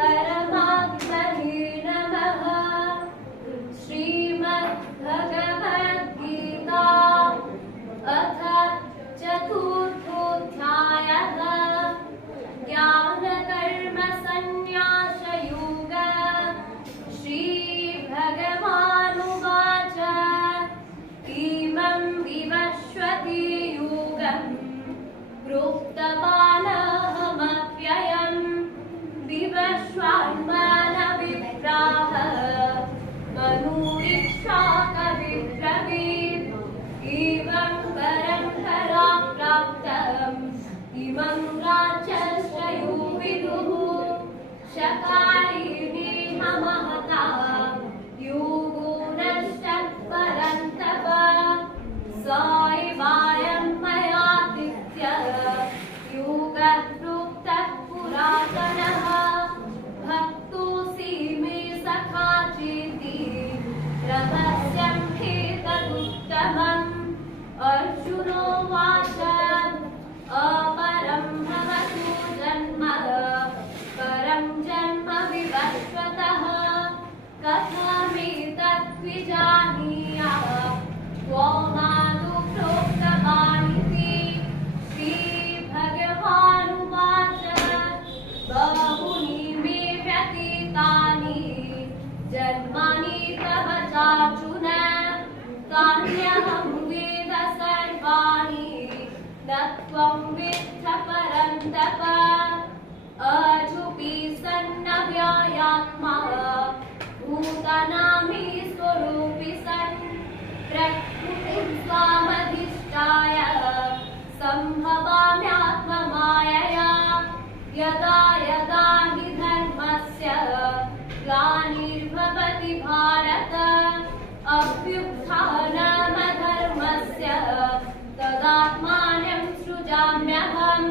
परमात्मने नमः। श्रीमद्भगवद्गीता अथ चतुर्थोऽध्यायः। ज्ञानकर्मसन्न्यासयोगः। श्रीभगवानुवाच इमं विवस्वते योगं प्रोक्तवानहमव्ययम् विवस्वान्मानविप्राह मनुरिक्षा कविब्रवीत्। एवं परम्परा प्राप्तम् इमं राज्यस्य यो विदुः शकारिणेह महता योगो नश्यः परन्तप। स एवायं मयादित्यः योगः प्रोक्तः पुरातनः। भक्तोऽसि मे सखा चेति रहस्यं ह्येतदुत्तमम्। अर्जुनोवाच अपरं भवतो जन्म परं जन्म विवस्वतः कथमेतत् विजानीयाः क्व मादौ प्रोक्तवानिति। श्रीभगवानुवाच बहूनि मे व्यतीतानि जन्मानि तव चार्जुन तान्यहं वेद सर्वाणि न त्वं वेत्थ परन्तप। अजोऽपि सन्नव्ययात्मा भूतानां स्वरूपी सन् प्रकृतिं स्वामधिष्ठाय सम्भवाम्यात्ममायया। यदा यदा हि धर्मस्य ग्लानिर्भवति भारत अभ्युत्थानमधर्मस्य तदात्मानं सृजाम्यहम्।